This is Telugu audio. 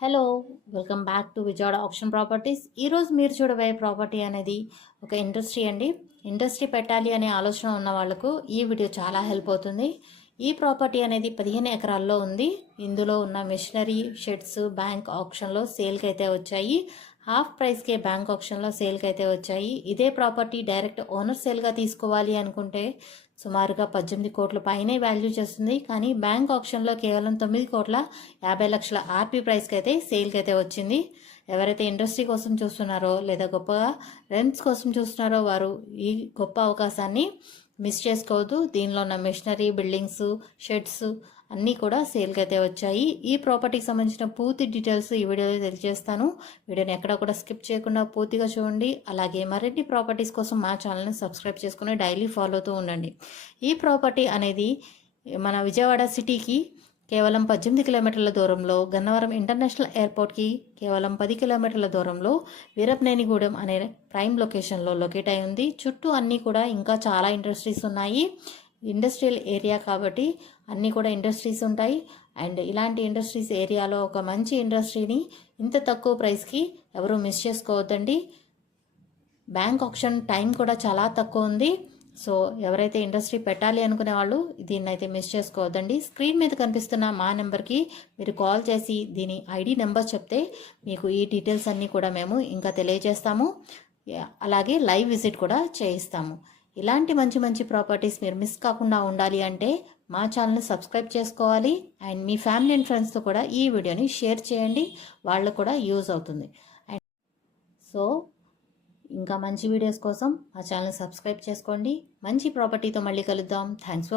Hello welcome back to Vijayawada option properties ఈరోజు మీరు చూడబోయే ప్రాపర్టీ అనేది ఒక ఇండస్ట్రీ అండి. ఇండస్ట్రీ పెట్టాలి అనే ఆలోచన ఉన్న వాళ్ళకు ఈ వీడియో చాలా హెల్ప్ అవుతుంది. ఈ ప్రాపర్టీ అనేది పదిహేను ఎకరాల్లో ఉంది. ఇందులో ఉన్న మిషనరీ షెడ్స్ బ్యాంక్ ఆప్షన్లో సేల్కి అయితే వచ్చాయి. హాఫ్ ప్రైస్కే బ్యాంక్ ఆప్షన్లో సేల్కి అయితే వచ్చాయి. ఇదే ప్రాపర్టీ డైరెక్ట్ ఓనర్ సేల్గా తీసుకోవాలి అనుకుంటే సుమారుగా పద్దెనిమిది కోట్ల పైనే వాల్యూ చేస్తుంది. కానీ బ్యాంక్ ఆప్షన్లో కేవలం తొమ్మిది కోట్ల యాభై లక్షల ఆర్పీ ప్రైస్కి అయితే సేల్కి అయితే వచ్చింది. ఎవరైతే ఇండస్ట్రీ కోసం చూస్తున్నారో లేదా గొప్పగా రెంట్స్ కోసం చూస్తున్నారో వారు ఈ గొప్ప అవకాశాన్ని మిస్ చేసుకోవద్దు. దీనిలో ఉన్న మిషనరీ బిల్డింగ్స్ షెడ్స్ అన్నీ కూడా సేల్కి అయితే వచ్చాయి. ఈ ప్రాపర్టీకి సంబంధించిన పూర్తి డీటెయిల్స్ ఈ వీడియోలో తెలియజేస్తాను. వీడియోని ఎక్కడ కూడా స్కిప్ చేయకుండా పూర్తిగా చూడండి. అలాగే మరిన్ని ప్రాపర్టీస్ కోసం మా ఛానల్ని సబ్స్క్రైబ్ చేసుకుని డైలీ ఫాలో అవుతూ ఉండండి. ఈ ప్రాపర్టీ అనేది మన విజయవాడ సిటీకి కేవలం పద్దెనిమిది కిలోమీటర్ల దూరంలో గన్నవరం ఇంటర్నేషనల్ ఎయిర్పోర్ట్కి కేవలం పది కిలోమీటర్ల దూరంలో వీరప్నేనిగూడెం అనే ప్రైమ్ లొకేషన్లో లొకేట్ అయి ఉంది. చుట్టూ అన్నీ కూడా ఇంకా చాలా ఇండస్ట్రీస్ ఉన్నాయి. ఇండస్ట్రియల్ ఏరియా కాబట్టి అన్నీ కూడా ఇండస్ట్రీస్ ఉంటాయి. అండ్ ఇలాంటి ఇండస్ట్రీస్ ఏరియాలో ఒక మంచి ఇండస్ట్రీని ఇంత తక్కువ ప్రైస్కి ఎవరు మిస్ చేసుకోవద్దండి. బ్యాంక్ ఆప్షన్ టైం కూడా చాలా తక్కువ ఉంది. సో ఎవరైతే ఇండస్ట్రీ పెట్టాలి అనుకునే వాళ్ళు దీన్ని అయితే మిస్ చేసుకోవద్దండి. స్క్రీన్ మీద కనిపిస్తున్న మా నెంబర్కి మీరు కాల్ చేసి దీని ఐడి నెంబర్ చెప్తే మీకు ఈ డీటెయిల్స్ అన్నీ కూడా మేము ఇంకా తెలియజేస్తాము. అలాగే లైవ్ విజిట్ కూడా చేయిస్తాము. ఇలాంటి మంచి మంచి ప్రాపర్టీస్ మీరు మిస్ కాకుండా ఉండాలి అంటే మా ఛానల్ని సబ్స్క్రైబ్ చేసుకోవాలి అండ్ మీ ఫ్యామిలీ అండ్ ఫ్రెండ్స్తో కూడా ఈ వీడియోని షేర్ చేయండి. వాళ్ళకు కూడా యూజ్ అవుతుంది. అండ్ సో ఇంకా మంచి వీడియోస్ కోసం మా ఛానల్ సబ్స్క్రైబ్ చేసుకోండి. మంచి ప్రాపర్టీతో మళ్ళీ కలుద్దాం. Thanks for